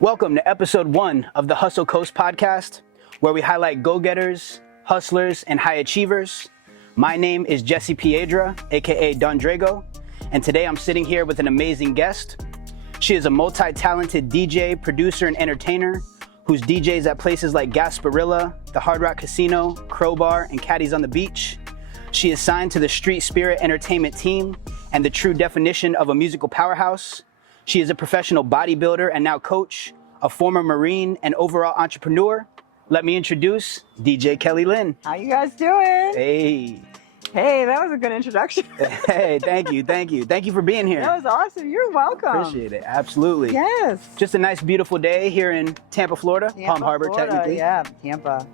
Welcome to episode 1 of the Hustle Coast podcast, where we highlight go-getters, hustlers, and high achievers. My name is Jesse Piedra, aka Don Drago, and today I'm sitting here with an amazing guest. She is a multi-talented DJ, producer, and entertainer who's DJs at places like Gasparilla, the Hard Rock Casino, Crowbar, and Caddy's on the Beach. She is signed to the Street Spirit Entertainment team and the true definition of a musical powerhouse. She is a professional bodybuilder and now coach, a former Marine, and overall entrepreneur. Let me introduce DJ Kelly Lynn. How you guys doing? Hey. Hey, that was a good introduction. Hey, thank you. Thank you for being here. That was awesome. You're welcome. Appreciate it. Absolutely. Yes. Just a nice, beautiful day here in Tampa, Florida. Palm Harbor, Florida, technically. Yeah,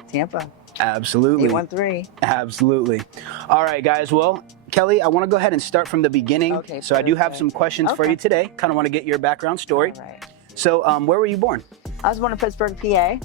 Tampa. Absolutely. 813. Absolutely. All right, guys. Well, Kelly, I want to go ahead and start from the beginning. Okay. So I do have some questions for you today. Kind of want to get your background story. All right. So where were you born? I was born in Pittsburgh, PA,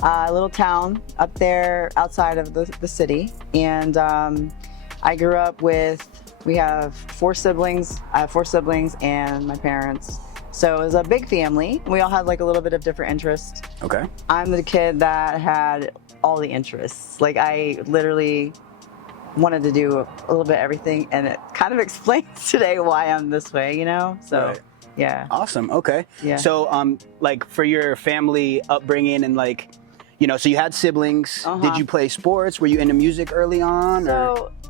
a little town up there outside of the city. And I grew up we have 4 siblings. I have 4 siblings and my parents. So it was a big family. We all had like a little bit of different interests. Okay. I'm the kid that had all the interests. Like I literally wanted to do a little bit of everything, and it kind of explains today why I'm this way, you know? So, right. Yeah. Awesome. Okay. Yeah. So, like for your family upbringing and like, you know, so you had siblings. Did you play sports? Were you into music early on?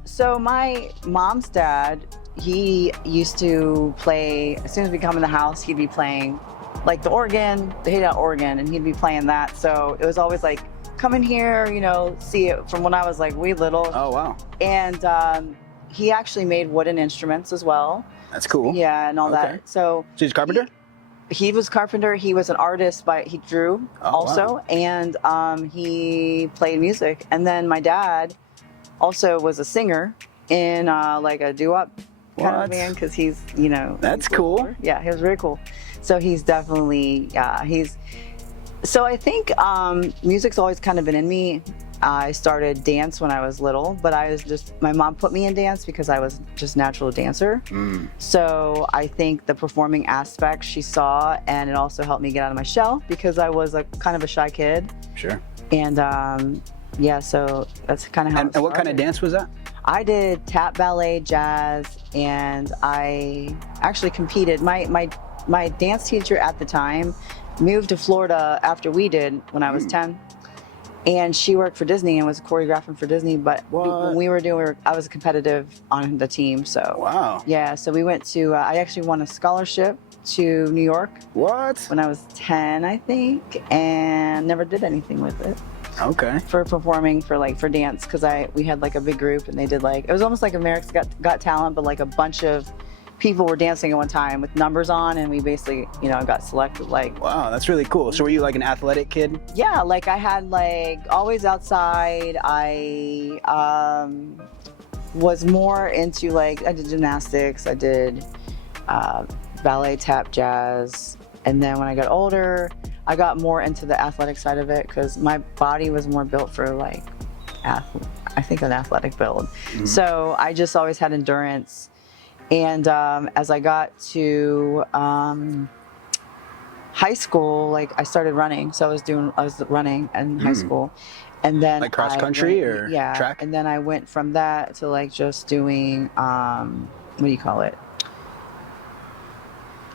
So my mom's dad, he used to play, as soon as we come in the house, he'd be playing like the organ, he had an organ, and he'd be playing that. So it was always like, come in here, you know, see it from when I was like wee little. Oh, wow. And he actually made wooden instruments as well. That's cool. Yeah, and all that. So he's a carpenter? He was a carpenter. He was an artist, but he drew also. Wow. And he played music. And then my dad also was a singer in like a doo-wop kind of band, because he's, you know. That's cool. Yeah, he was very cool. So he's definitely, so I think music's always kind of been in me. I started dance when I was little, but my mom put me in dance because I was just natural dancer. So I think the performing aspect she saw, and it also helped me get out of my shell because I was like kind of a shy kid. Sure. And yeah, so that's kind of how. And what kind of dance was that? I did tap, ballet, jazz, and I actually competed. My dance teacher at the time moved to Florida after we did when I was 10. And she worked for Disney and was choreographing for Disney. But when we were doing, I was competitive on the team. So wow. Yeah, so we went to, I actually won a scholarship to New York. What? When I was 10, I think, and never did anything with it. Okay. For performing for dance, because we had like a big group, and they did like, it was almost like America's Got Talent, but like a bunch of people were dancing at one time with numbers on, and we basically, you know, got selected. Like, wow, that's really cool. So were you like an athletic kid? Yeah, like I had like always outside. I was more into like, I did gymnastics, I did ballet, tap, jazz, and then when I got older, I got more into the athletic side of it because my body was more built for like, I think an athletic build. So I just always had endurance. And as I got to high school, like I started running. So I was running in high school. And then like cross country or track? And then I went from that to like just doing, what do you call it?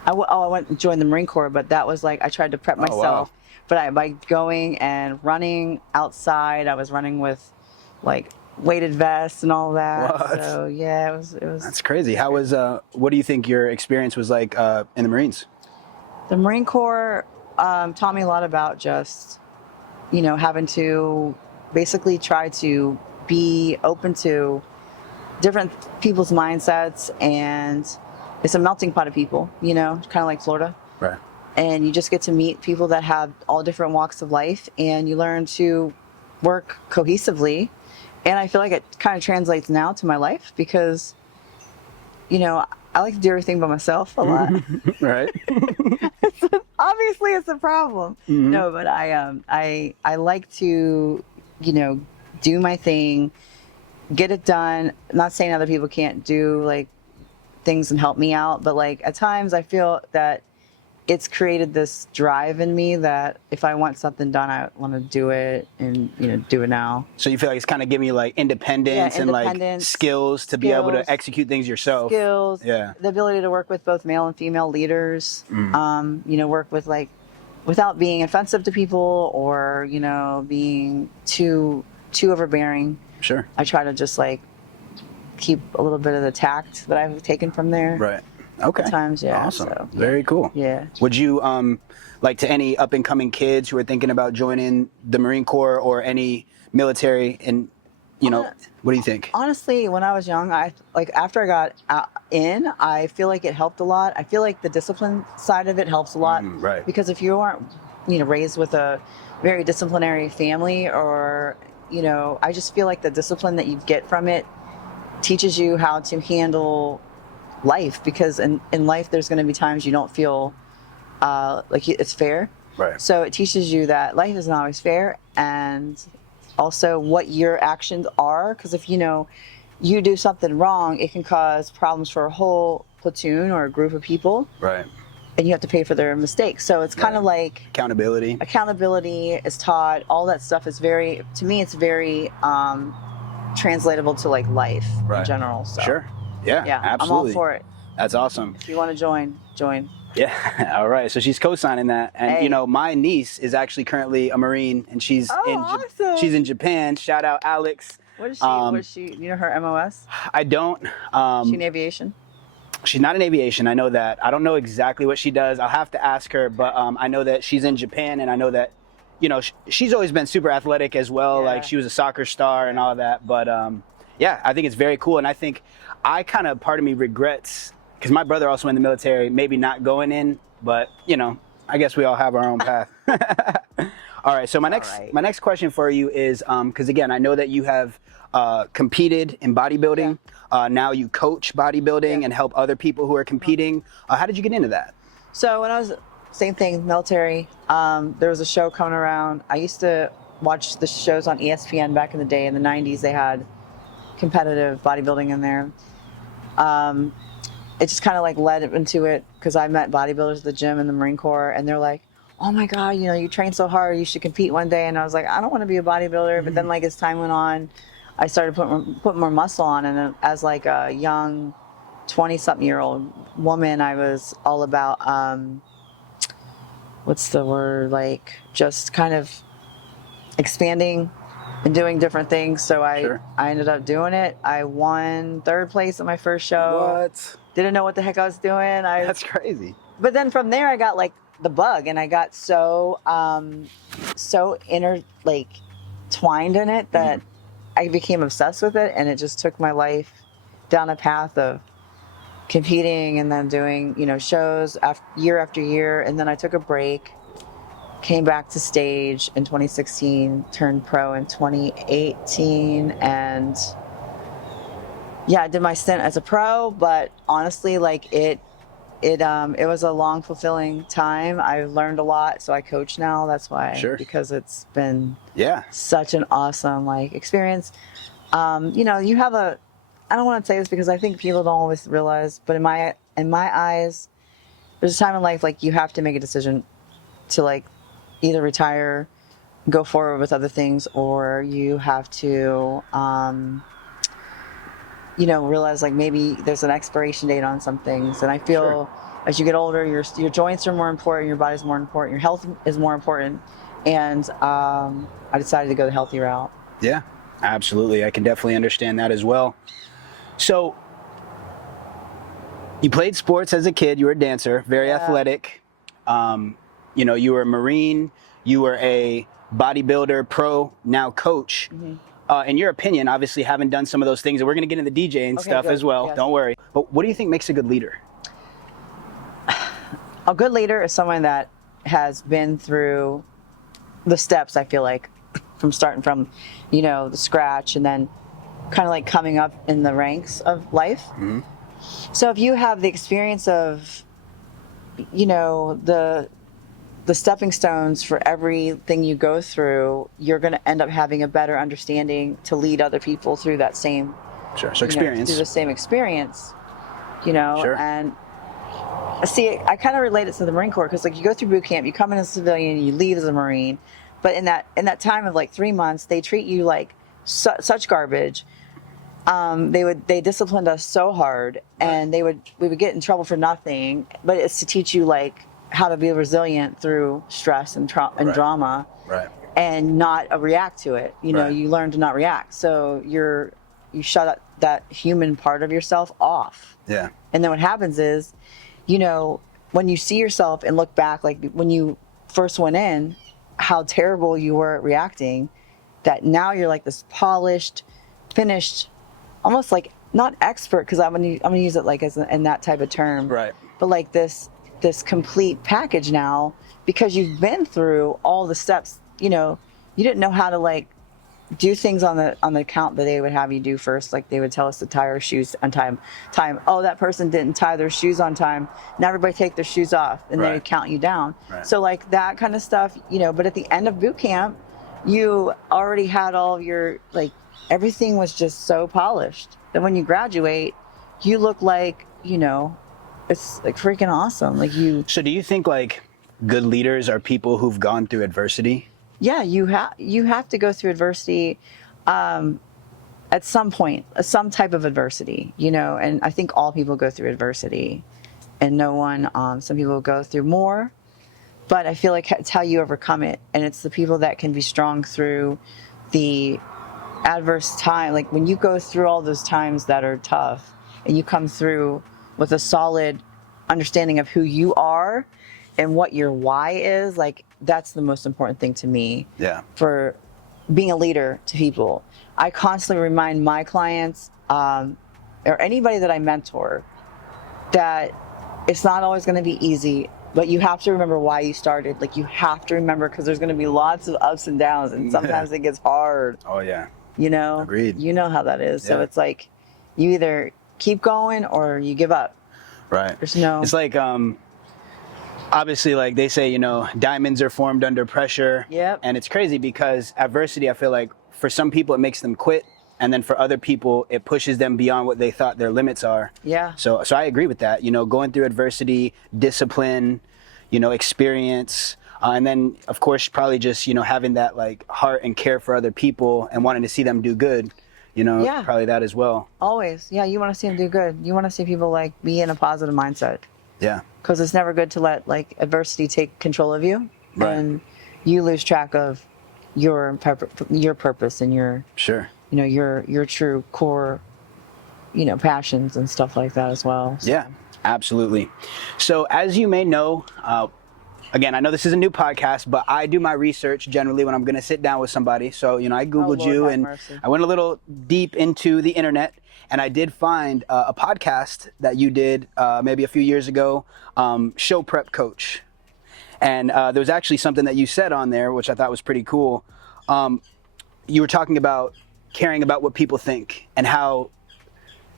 I went to join the Marine Corps, but that was like, I tried to prep myself. But by going and running outside, I was running with like weighted vests and all that. What? So yeah, it was. That's crazy. How was, what do you think your experience was like in the Marines? The Marine Corps taught me a lot about just, you know, having to basically try to be open to different people's mindsets, and it's a melting pot of people, you know, kind of like Florida. Right. And you just get to meet people that have all different walks of life, and you learn to work cohesively. And I feel like it kind of translates now to my life because, you know, I like to do everything by myself a lot. Right. Obviously, it's a problem. No, but I like to, you know, do my thing, get it done. I'm not saying other people can't do like things and help me out, but like at times I feel that it's created this drive in me that if I want something done, I want to do it and, do it now. So you feel like it's kind of giving you like independence and like skills to be able to execute things yourself. Skills, the ability to work with both male and female leaders, work with like, without being offensive to people or, being too overbearing. Sure. I try to just like keep a little bit of the tact that I've taken from there. Right. Okay. At times, yeah. Awesome. So, very cool. Yeah. Would you like to any up and coming kids who are thinking about joining the Marine Corps or any military, and what do you think? Honestly, when I was young, after I got in, I feel like it helped a lot. I feel like the discipline side of it helps a lot. Right. Because if you aren't, raised with a very disciplinary family, or I just feel like the discipline that you get from it teaches you how to handle life, because in life there's going to be times you don't feel like it's fair. Right. So it teaches you that life isn't always fair, and also what your actions are, because if you do something wrong, it can cause problems for a whole platoon or a group of people. Right. And you have to pay for their mistakes. So it's kind of like accountability. Accountability is taught. All that stuff is very, to me, it's very translatable to like life in general. So. Sure. Yeah, absolutely. I'm all for it. That's awesome. If you want to join. Yeah. All right. So she's co-signing that, and my niece is actually currently a Marine, and she's she's in Japan. Shout out Alex. What is she? What is she? Her MOS? I don't. She in aviation? She's not in aviation. I know that. I don't know exactly what she does. I'll have to ask her, but I know that she's in Japan, and I know that she's always been super athletic as well. Like she was a soccer star and all that. But I think it's very cool, and I think part of me regrets, because my brother also in the military, maybe not going in, but I guess we all have our own path. All right. So my next question for you is, because again, I know that you have competed in bodybuilding. Now you coach bodybuilding and help other people who are competing. How did you get into that? So when I was, same thing, military, there was a show coming around. I used to watch the shows on ESPN back in the day. In the 90s, they had competitive bodybuilding in there. It just kind of like led into it, because I met bodybuilders at the gym in the Marine Corps, and they're like, oh my God, you train so hard, you should compete one day. And I was like, I don't want to be a bodybuilder. But then like as time went on, I started putting more muscle on. And as like a young 20-something-year-old woman, I was all about, what's the word, like just kind of expanding and doing different things. So I ended up doing it. I won 3rd place at my first show. What? Didn't know what the heck I was doing. That's crazy. But then from there, I got like the bug, and I got so twined in it that I became obsessed with it, and it just took my life down a path of competing and then doing shows year after year. And then I took a break, came back to stage in 2016, turned pro in 2018, and I did my stint as a pro. But honestly, like it was a long, fulfilling time. I learned a lot, so I coach now. That's why, because it's been such an awesome experience. You have a, I don't want to say this because I think people don't always realize, but in my eyes, there's a time in life you have to make a decision to either retire, go forward with other things, or you have to realize maybe there's an expiration date on some things. And I feel as you get older, your joints are more important, your body's more important, your health is more important. And I decided to go the healthy route. Yeah, absolutely. I can definitely understand that as well. So you played sports as a kid, you were a dancer, very athletic. You were a Marine, you were a bodybuilder, pro, now coach. In your opinion, obviously having done some of those things, and we're going to get into DJing stuff as well, don't worry. But what do you think makes a good leader? A good leader is someone that has been through the steps, I feel like, from starting from, the scratch, and then kind of coming up in the ranks of life. So if you have the experience of, the stepping stones for everything you go through, you're going to end up having a better understanding to lead other people through that same experience. Through the same experience, and see, I kind of relate it to the Marine Corps because like you go through boot camp, you come in as a civilian, you leave as a Marine, but in that time of like 3 months, they treat you like such garbage. They disciplined us so hard, and we would get in trouble for nothing, but it's to teach you like how to be resilient through stress and drama, right, and not react to it. You know, right. You learn to not react. So you shut that human part of yourself off. Yeah. And then what happens is, you know, when you see yourself and look back, like when you first went in, how terrible you were at reacting, that now you're like this polished, finished, almost like not expert, because I'm gonna use it like in that type of term, right? But like this complete package now, because you've been through all the steps. You know, you didn't know how to like do things on the count that they would have you do first. Like they would tell us to tie our shoes on time. Oh, that person didn't tie their shoes on time. Now everybody take their shoes off, and they would count you down. Right. So like that kind of stuff, you know. But at the end of boot camp, you already had all of your like. Everything was just so polished that when you graduate, you look like, you know, it's like freaking awesome. Like you. So do you think like good leaders are people who've gone through adversity? Yeah, you have to go through adversity at some point, some type of adversity, you know, and I think all people go through adversity, and no one, some people go through more, but I feel like it's how you overcome it. And it's the people that can be strong through the adverse time. Like when you go through all those times that are tough and you come through with a solid understanding of who you are and what your why is, like that's the most important thing to me. Yeah. For being a leader to people. I constantly remind my clients, or anybody that I mentor, that it's not always going to be easy, but you have to remember why you started. Like you have to remember, because there's going to be lots of ups and downs, and sometimes it gets hard. Oh yeah. You know? Agreed. You know how that is. Yeah. So it's like you either keep going or you give up. Right. There's no. It's like obviously, like they say, you know, diamonds are formed under pressure. Yep. And it's crazy because adversity, I feel like for some people it makes them quit, and then for other people it pushes them beyond what they thought their limits are. Yeah. So I agree with that. You know, going through adversity, discipline, you know, experience, and then of course probably just, you know, having that like heart and care for other people and wanting to see them do good. You know, yeah. Probably that as well. Always. Yeah, you want to see them do good. You want to see people like be in a positive mindset. Yeah. Because it's never good to let like adversity take control of you, right. And you lose track of your purpose and your you know, your true core, you know, passions and stuff like that as well. So. Yeah, absolutely. So as you may know, again, I know this is a new podcast, but I do my research generally when I'm going to sit down with somebody. So, you know, I Googled you and mercy. I went a little deep into the internet, and I did find a podcast that you did maybe a few years ago, Show Prep Coach. And there was actually something that you said on there, which I thought was pretty cool. You were talking about caring about what people think and how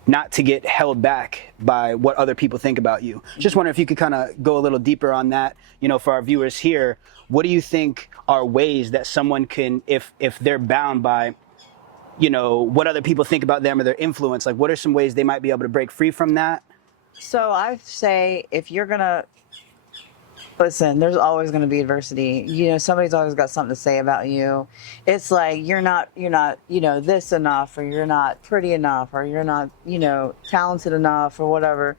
not to get held back by what other people think about you. Just wonder if you could kind of go a little deeper on that, you know, for our viewers here. What do you think are ways that someone can, if they're bound by, you know, what other people think about them or their influence, like what are some ways they might be able to break free from that? So I say, if you're gonna, listen, there's always going to be adversity. You know, somebody's always got something to say about you. It's like, you're not, you know, this enough, or you're not pretty enough, or you're not, you know, talented enough, or whatever.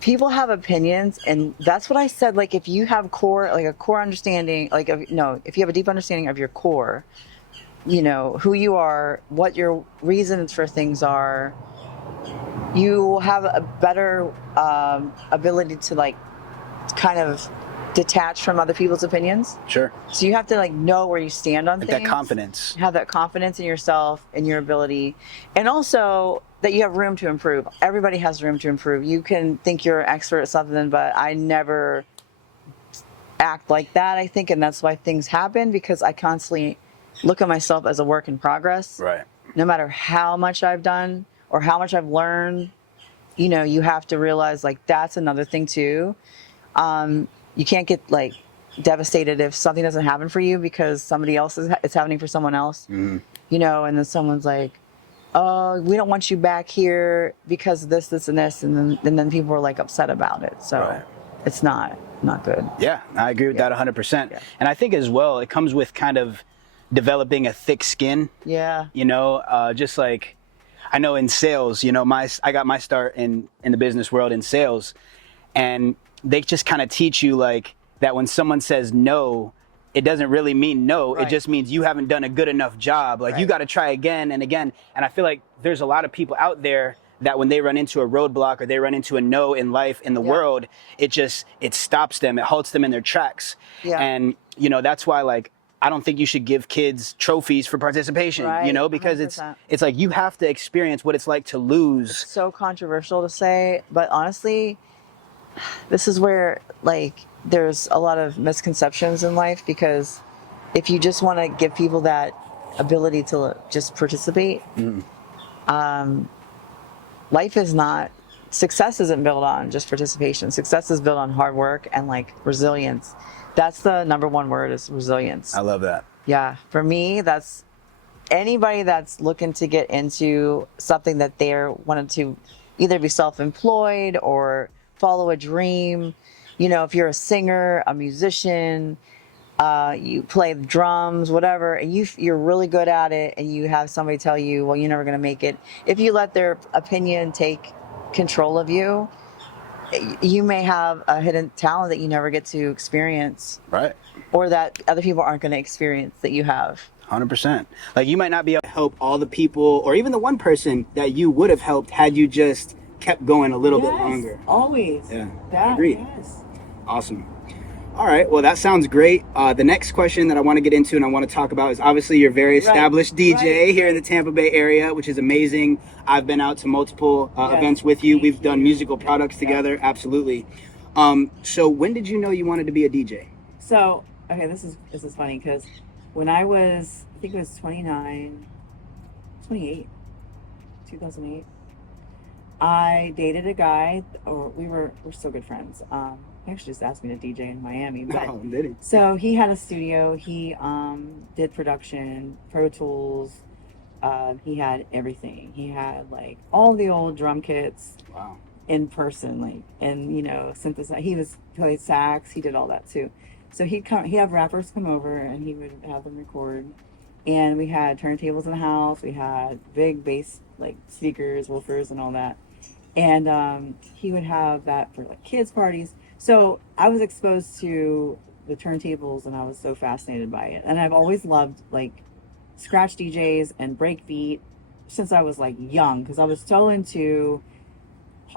People have opinions, and that's what I said. Like, if you have a core understanding, like, if you have a deep understanding of your core, you know, who you are, what your reasons for things are, you will have a better ability to, like, kind of detach from other people's opinions. Sure. So you have to like know where you stand on things. That confidence. Have that confidence in yourself and your ability, and also that you have room to improve. Everybody has room to improve. You can think you're an expert at something, but I never act like that, I think, and that's why things happen, because I constantly look at myself as a work in progress. Right. No matter how much I've done or how much I've learned, you know, you have to realize, like, that's another thing too. You can't get like devastated if something doesn't happen for you because somebody else it's happening for someone else, you know, and then someone's like, we don't want you back here because of this, and this, and then people are like upset about it. So Right. it's not good. Yeah, I agree with that 100%. Yeah. And I think as well, it comes with kind of developing a thick skin. Yeah. You know, just like I know in sales, you know, I got my start in the business world in sales, and they just kind of teach you like that when someone says no, it doesn't really mean no. Right. It just means you haven't done a good enough job. Like you Right. got to try again and again. And I feel like there's a lot of people out there that when they run into a roadblock or they run into a no in life, in the Yeah. world, it stops them. It halts them in their tracks. Yeah. And, you know, that's why like, I don't think you should give kids trophies for participation, Right, you know, because 100%. it's like you have to experience what it's like to lose. So controversial to say, but honestly, this is where like there's a lot of misconceptions in life, because if you just want to give people that ability to just participate, life is not, success isn't built on just participation. Success is built on hard work and like resilience. That's the number one word, is resilience. I love that. Yeah, for me, that's anybody that's looking to get into something that they're wanting to either be self-employed or follow a dream. You know, if you're a singer, a musician, you play the drums, whatever, and you're really good at it, and you have somebody tell you, well, you're never going to make it. If you let their opinion take control of you, you may have a hidden talent that you never get to experience. Right. Or that other people aren't going to experience that you have. 100%. Like you might not be able to help all the people or even the one person that you would have helped had you just kept going a little bit longer. Always. Yeah. That, Agreed. yes. Awesome. All right. Well, that sounds great. The next question that I want to get into and I want to talk about is obviously you're a very established DJ here in the Tampa Bay area, which is amazing. I've been out to multiple events with you. We've done musical products together. Absolutely. So when did you know you wanted to be a DJ? So, okay, this is funny because when I was, I think it was 28, 2008, I dated a guy, or we're still good friends. He actually just asked me to DJ in Miami. But, Oh, did he? so he had a studio. He did production, Pro Tools. He had everything. He had like all the old drum kits. Wow. In person, like, and you know, synthesize. He played sax. He did all that too. So he'd have rappers come over and he would have them record. And we had turntables in the house. We had big bass, like speakers, woofers, and all that. And he would have that for like kids' parties. So I was exposed to the turntables and I was so fascinated by it. And I've always loved like scratch DJs and breakbeat since I was like young, because I was so into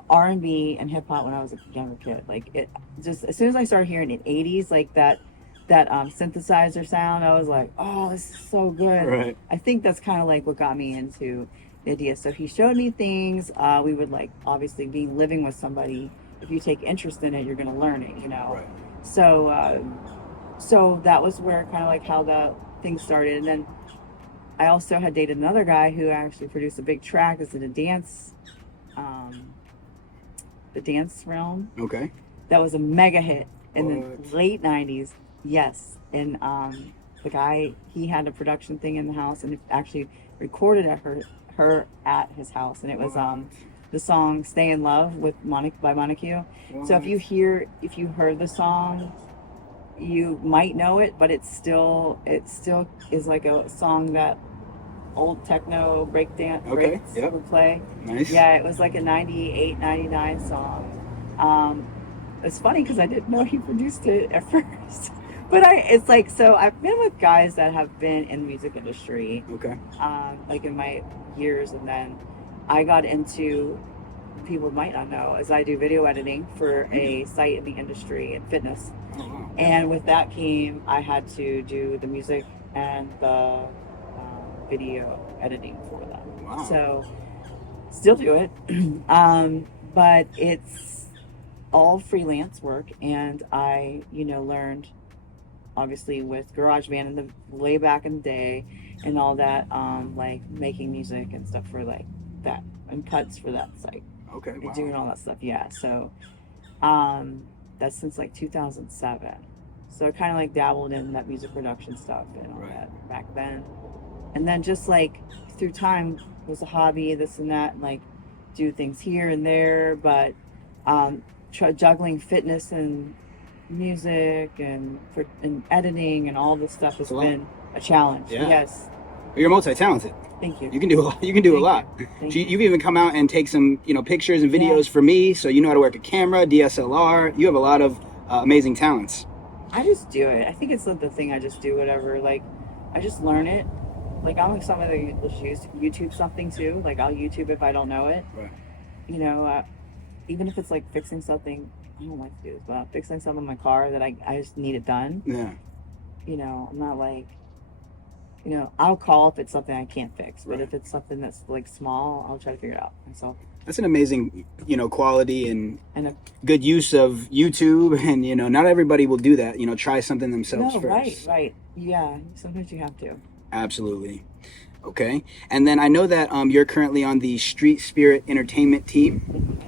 R&B and hip hop when I was a younger kid. Like it just, as soon as I started hearing it 80s, like that synthesizer sound, I was like, oh, this is so good. Right. I think that's kind of like what got me into the idea. So he showed me things. We would like, obviously being living with somebody, if you take interest in it, you're going to learn it, you know? Right. So that was where kind of like how the thing started. And then I also had dated another guy who actually produced a big track. It's in the dance realm. Okay. That was a mega hit in What? the late 90s. Yes. And the guy, he had a production thing in the house and actually recorded at her at his house. And it was the song Stay in Love with by Monica. So if you heard the song, you might know it, but it still is like a song that old techno breakdance breaks would play. Nice. Yeah, it was like a 98, 99 song. It's funny because I didn't know he produced it at first. But it's like, so I've been with guys that have been in the music industry, Okay. like in my years, and then I got into, people might not know, as I do video editing for a site in the industry and fitness. Oh, wow. And with that came, I had to do the music and the video editing for them. Wow. So still do it, but it's all freelance work. And I, learned obviously with GarageBand in the way back in the day and all that, like making music and stuff for like that and cuts for that site. Okay. Wow. Doing all that stuff. Yeah. So that's since like 2007. So I kind of like dabbled in that music production stuff and all Right. that back then. And then just like through time was a hobby, this and that, and like do things here and there, but juggling fitness and music and editing and all this stuff has been a challenge. Yeah. Yes. You're multi-talented. Thank you. You can do a lot. You can do a lot. You've even come out and take some, pictures and videos for me. So you know how to work a camera, DSLR. You have a lot of amazing talents. I just do it. I think it's the thing. I just do whatever. Like, I just learn it. Like, I'm somebody that will use YouTube something too. Like, I'll YouTube if I don't know it. Right. Even if it's like fixing something. I don't like to do this, but fixing something in my car that I just need it done. Yeah. I'm not like, I'll call if it's something I can't fix. But if it's something that's like small, I'll try to figure it out myself. That's an amazing, quality and a good use of YouTube. And, not everybody will do that. Try something themselves first. Right. Yeah. Sometimes you have to. Absolutely. Okay. And then I know that you're currently on the Street Spirit Entertainment team.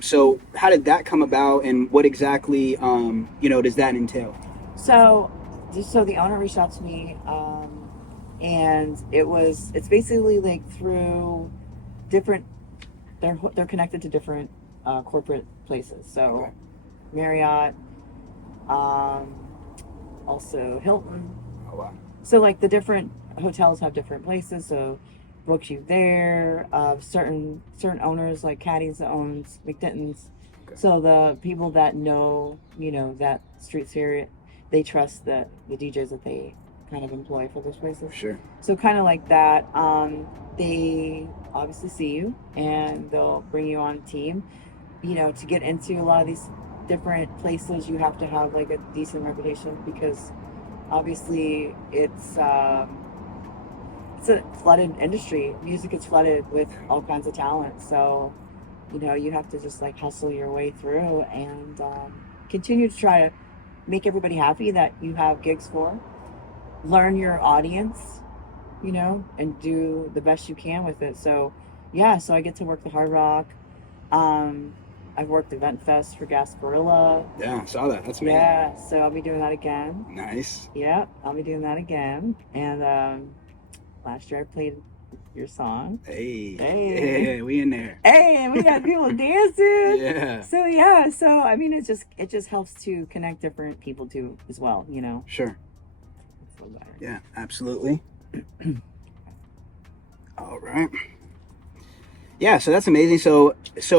So how did that come about, and what exactly, does that entail? So the owner reached out to me, and it's basically like through different, they're connected to different corporate places. So Okay. Marriott, also Hilton. Oh, wow. So like the different hotels have different places. So books you there. Certain owners like Caddy's that owns McDitton's. Okay. So the people that know, that street spirit, they trust the DJs that they kind of employ for those places. Sure. So kind of like that. They obviously see you and they'll bring you on a team. To get into a lot of these different places, you have to have like a decent reputation because obviously it's a flooded industry. Music is flooded with all kinds of talent. So, you have to just like hustle your way through and continue to try to make everybody happy that you have gigs for. Learn your audience, and do the best you can with it. So, so I get to work the Hard Rock. I've worked Event Fest for Gasparilla. Yeah, I saw that. That's amazing. Yeah, so I'll be doing that again. Nice. Yeah, I'll be doing that again. And last year I played your song. Hey, we in there. Hey, and we got people dancing. Yeah. So I mean, it just helps to connect different people too as well. Sure. Yeah, absolutely. All right. Yeah, so that's amazing. So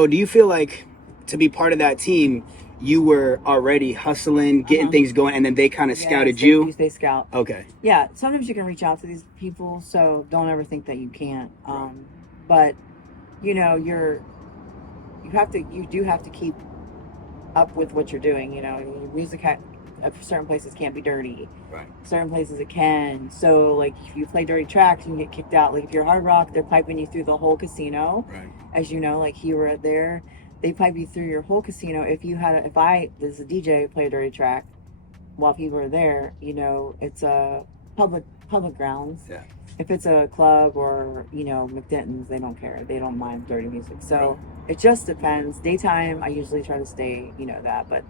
do you feel like to be part of that team, you were already hustling, getting things going, and then they kind of scouted you? They scout. Okay. Yeah, sometimes you can reach out to these people, so don't ever think that you can't. Right. But you do have to keep up with what you're doing. Your music certain places can't be dirty. Right. Certain places it can. So like if you play dirty tracks, you can get kicked out. Like if you're Hard Rock, they're piping you through the whole casino. Right. As you know, like you were there, they pipe you through your whole casino. If I as a DJ play a dirty track while people are there, it's a public grounds. Yeah. If it's a club or McDitton's, they don't care. They don't mind dirty music. So It just depends. Daytime, I usually try to stay, that. But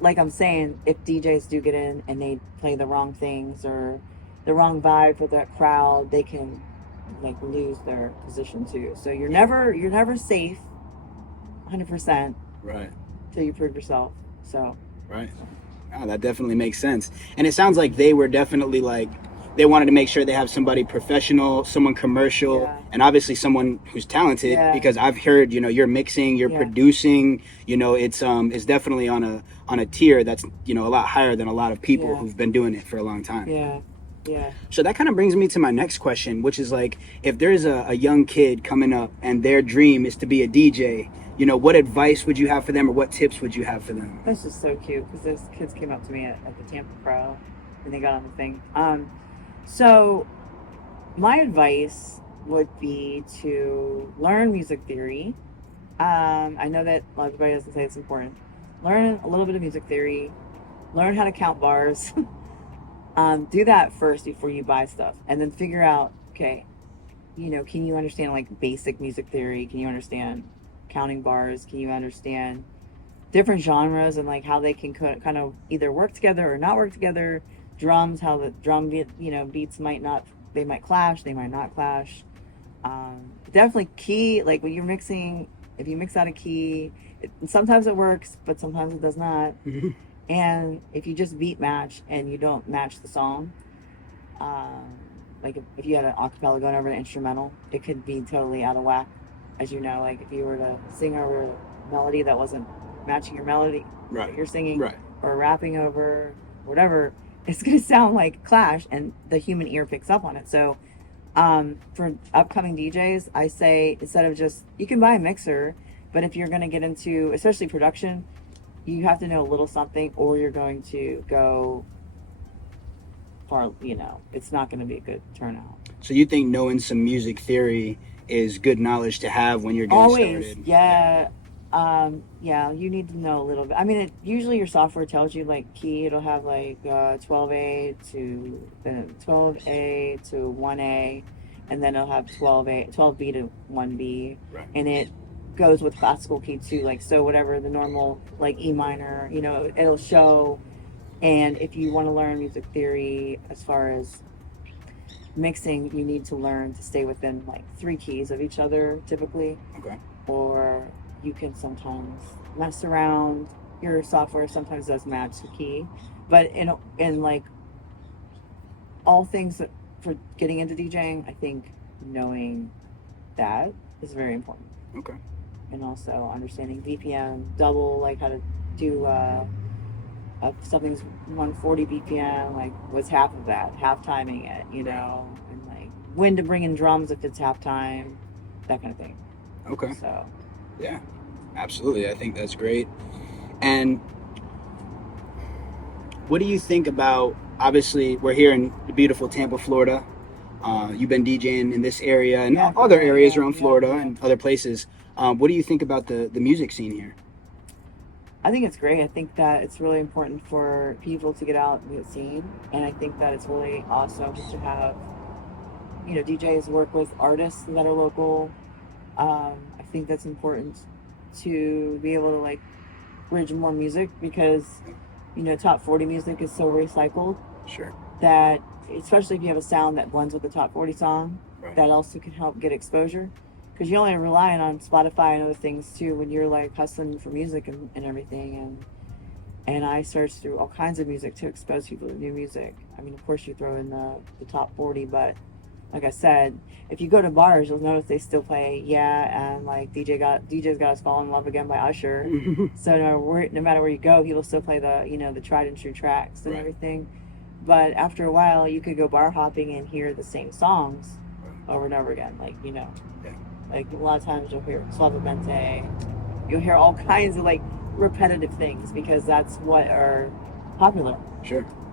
like I'm saying, if DJs do get in and they play the wrong things or the wrong vibe for that crowd, they can like lose their position too. So you're never safe 100%. Right. Till you prove yourself. So. Right. Oh, that definitely makes sense. And it sounds like they were definitely like, they wanted to make sure they have somebody professional, someone commercial, and obviously someone who's talented, because I've heard, you're mixing, you're producing, it's definitely on a tier that's, a lot higher than a lot of people who've been doing it for a long time. Yeah. Yeah. So that kind of brings me to my next question, which is like, if there's a young kid coming up and their dream is to be a DJ, what advice would you have for them, or what tips would you have for them? That's just so cute because those kids came up to me at the Tampa FL and they got on the thing. So my advice would be to learn music theory. I know that everybody doesn't say it's important. Learn a little bit of music theory. Learn how to count bars. Do that first before you buy stuff, and then figure out, okay, can you understand like basic music theory? Can you understand counting bars? Can you understand different genres and like how they can kind of either work together or not work together? Drums, how the drum beats might not they might clash, they might not clash. Definitely key, like when you're mixing, if you mix out a key, sometimes it works, but sometimes it does not. And if you just beat match and you don't match the song, like if you had an acapella going over an instrumental, it could be totally out of whack. As you know, like if you were to sing over a melody that wasn't matching your melody that you're singing, or rapping over, whatever, it's going to sound like clash, and the human ear picks up on it. So for upcoming DJs, I say, instead of just, you can buy a mixer, but if you're going to get into, especially production, you have to know a little something, or you're going to go far, it's not going to be a good turnout. So you think knowing some music theory is good knowledge to have when you're getting started? Yeah. You need to know a little bit. I mean, usually your software tells you, like, key, it'll have like 12A to 1A, and then it'll have 12B to 1B, and it goes with classical key too. Like, so whatever the normal, like E minor, it'll show. And if you want to learn music theory as far as mixing, you need to learn to stay within like 3 keys of each other typically. Or you can sometimes mess around. Your software sometimes does match the key, but in like all things that, for getting into DJing, I think knowing that is very important. And also understanding BPM, double, like how to do if something's 140 BPM, like what's half of that, half timing it, and like when to bring in drums if it's halftime, that kind of thing. So yeah, absolutely. I think that's great. And what do you think about, obviously we're here in the beautiful Tampa, Florida. You've been DJing in this area and other areas around Florida and other places. What do you think about the music scene here? I think it's great. I think that it's really important for people to get out and get seen, and I think that it's really awesome to have, DJs work with artists that are local. I think that's important to be able to like bridge more music, because top 40 music is so recycled. That especially if you have a sound that blends with the top 40 song, that also can help get exposure. Because you're only relying on Spotify and other things too when you're like hustling for music and everything. And I search through all kinds of music to expose people to new music. I mean, of course you throw in the top 40, but like I said, if you go to bars, you'll notice they still play and like DJ's Got Us Fall in Love Again by Usher. So no matter where you go, he will still play the the tried and true tracks and everything. But after a while, you could go bar hopping and hear the same songs over and over again, like like a lot of times you'll hear Suavemente, you'll hear all kinds of like repetitive things, because that's what are popular.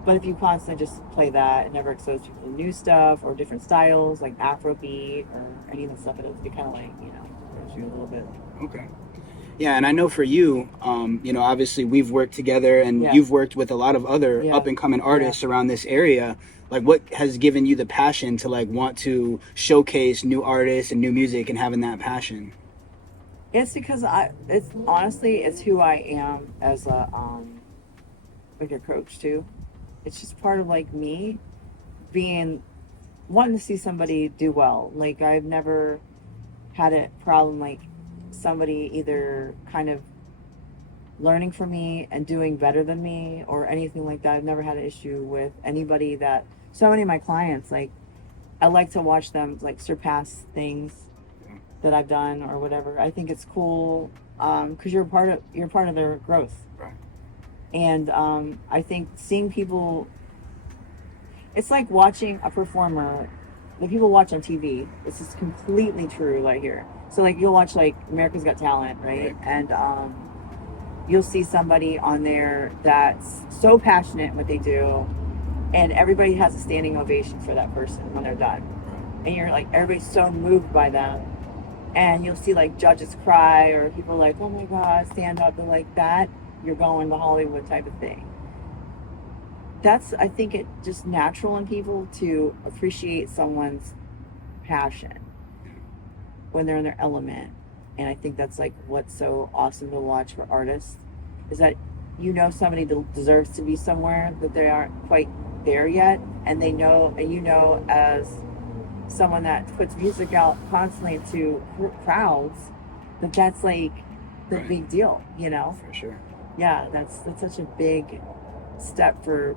But if you constantly just play that and never expose people to new stuff or different styles like Afrobeat or any of the stuff, it'll be kind of like throws you a little bit. Yeah, and I know for you, obviously we've worked together, and you've worked with a lot of other up and coming artists around this area. Like, what has given you the passion to like want to showcase new artists and new music and having that passion? It's because it's honestly who I am as a like a coach too. It's just part of like me wanting to see somebody do well. Like, I've never had a problem like somebody either kind of learning from me and doing better than me or anything like that. I've never had an issue with anybody so many of my clients, like, I like to watch them like surpass things that I've done or whatever. I think it's cool because you're part of their growth. And I think seeing people, it's like watching a performer that people watch on TV. This is completely true right here. So like you'll watch like America's Got Talent, right? And you'll see somebody on there that's so passionate in what they do, and everybody has a standing ovation for that person when they're done. And you're like, everybody's so moved by them. And you'll see like judges cry, or people like, oh my God, stand up. They're like, that, you're going to Hollywood type of thing. That's, I think, it just natural in people to appreciate someone's passion when they're in their element. And I think that's like what's so awesome to watch for artists, is that somebody deserves to be somewhere that they aren't quite there yet, and they know, and you know, as someone that puts music out constantly to crowds, that's like the Right. big deal, you know? For sure. Yeah, that's such a big step for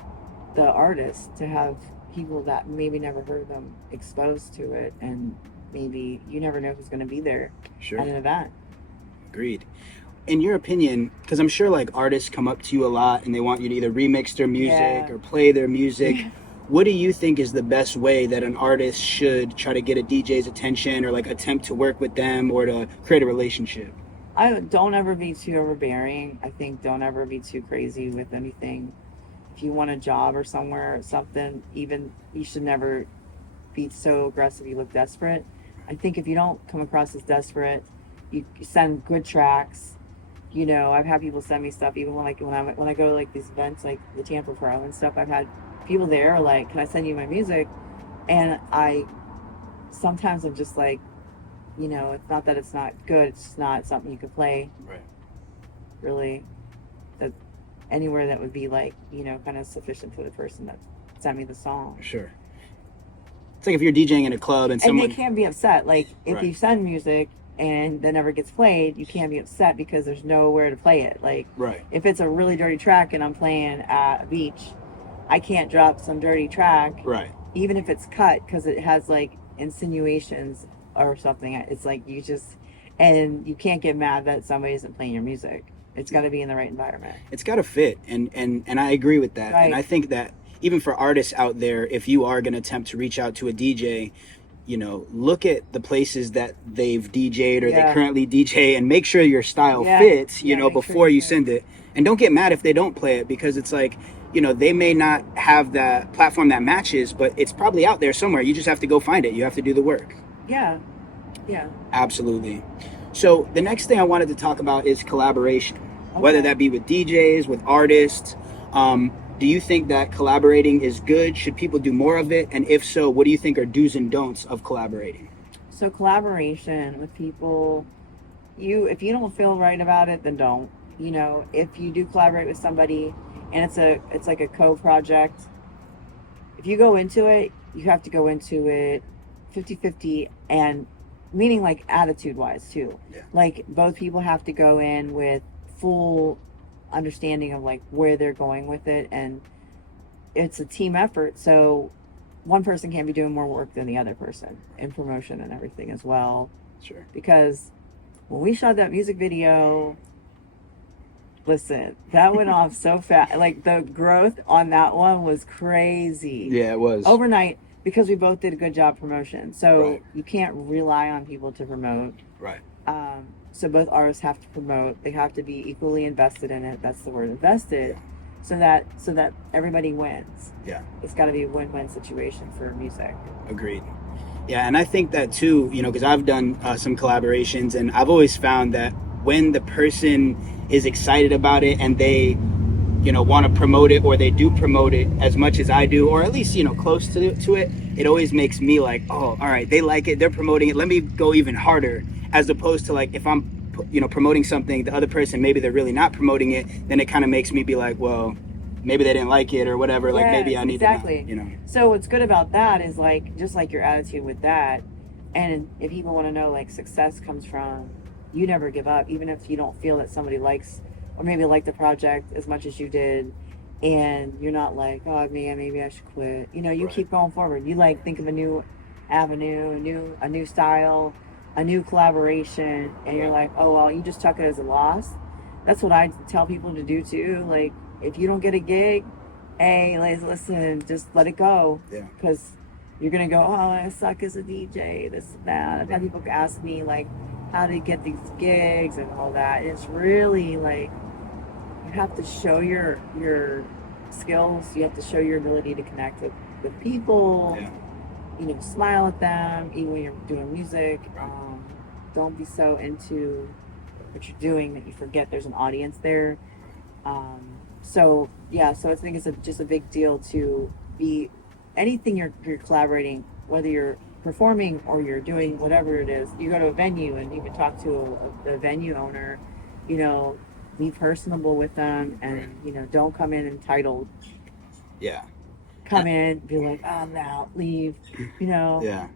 the artist to have people that maybe never heard of them exposed to it, and maybe you never know who's going to be there Sure. at an event. Agreed. In your opinion, because I'm sure like artists come up to you a lot and they want you to either remix their music Yeah. or play their music. What do you think is the best way that an artist should try to get a DJ's attention, or like attempt to work with them or to create a relationship? I don't ever be too overbearing. I think don't ever be too crazy with anything. If you want a job or somewhere or something, even you should never be so aggressive you look desperate. I think if you don't come across as desperate, you send good tracks. You know, I've had people send me stuff even when I go to like these events like the Tampa FL and stuff. I've had people there like, "Can I send you my music?" And I sometimes I'm just like, you know, it's not that it's not good. It's just not something you could play. Right. Really, that anywhere that would be like, you know, kind of sufficient for the person that sent me the song. Sure. It's like if you're DJing in a club and someone... And they can be upset. Like if Right. you send music and that never gets played, you can't be upset because there's nowhere to play it. Like Right. if it's a really dirty track and I'm playing at a beach, I can't drop some dirty track, Right. even if it's cut, because it has like insinuations or something. It's like you just, and you can't get mad that somebody isn't playing your music. It's got to be in the right environment. It's got to fit, and I agree with that. Right. And I think that even for artists out there, if you are going to attempt to reach out to a DJ, you know, look at the places that they've DJed or they Yeah. currently DJ, and make sure your style Yeah. fits, you Yeah, know, make sure before you you fit. send it. And don't get mad if they don't play it, because it's like, you know, they may not have that platform that matches, but it's probably out there somewhere. You just have to go find it. You have to do the work. Yeah. Yeah. Absolutely. So the next thing I wanted to talk about is collaboration, whether Okay. that be with DJs, with artists. Do you think that collaborating is good? Should people do more of it? And if so, what do you think are do's and don'ts of collaborating? So collaboration with people, if you don't feel right about it, then don't. You know, if you do collaborate with somebody and it's like a co-project, if you go into it, you have to go into it 50-50, and meaning like attitude wise too. Yeah. Like both people have to go in with full understanding of like where they're going with it, and it's a team effort. So one person can't be doing more work than the other person in promotion and everything as well. Sure. Because when we shot that music video, listen, that went off so fast. Like the growth on that one was crazy. Yeah, it was. Overnight, because we both did a good job promotion. So Right. you can't rely on people to promote. Right. So both artists have to promote. They have to be equally invested in it. That's the word, invested. Yeah. So that everybody wins. Yeah. It's got to be a win-win situation for music. Agreed. Yeah, and I think that too, you know, because I've done some collaborations, and I've always found that when the person is excited about it and they, you know, want to promote it, or they do promote it as much as I do, or at least, you know, close to it, it always makes me like, oh, all right, they like it, they're promoting it, let me go even harder, as opposed to like if I'm, you know, promoting something, the other person, maybe they're really not promoting it, then it kind of makes me be like, well, maybe they didn't like it or whatever, like maybe I need exactly. to, you know. So what's good about that is like, just like your attitude with that, and if people want to know, like, success comes from you never give up, even if you don't feel that somebody likes or maybe like the project as much as you did, and you're not like, oh man, maybe I should quit. You know, you Right. keep going forward. You like think of a new avenue, a new style, a new collaboration, and you're like, oh well, you just chuck it as a loss. That's what I tell people to do too. Like, if you don't get a gig, hey, listen, just let it go. Yeah. Because you're gonna go, oh, I suck as a DJ, this and that. I've had people ask me like how to get these gigs and all that. It's really like you have to show your skills. You have to show your ability to connect with people. Yeah. You know, smile at them even when you're doing music. Don't be so into what you're doing that you forget there's an audience there. So I think it's just a big deal to be anything you're collaborating, whether you're performing or you're doing whatever it is. You go to a venue and you can talk to the venue owner, you know, be personable with them, and Right. you know, don't come in entitled. Yeah. come in, be like, oh, I'm out, leave, you know. Yeah.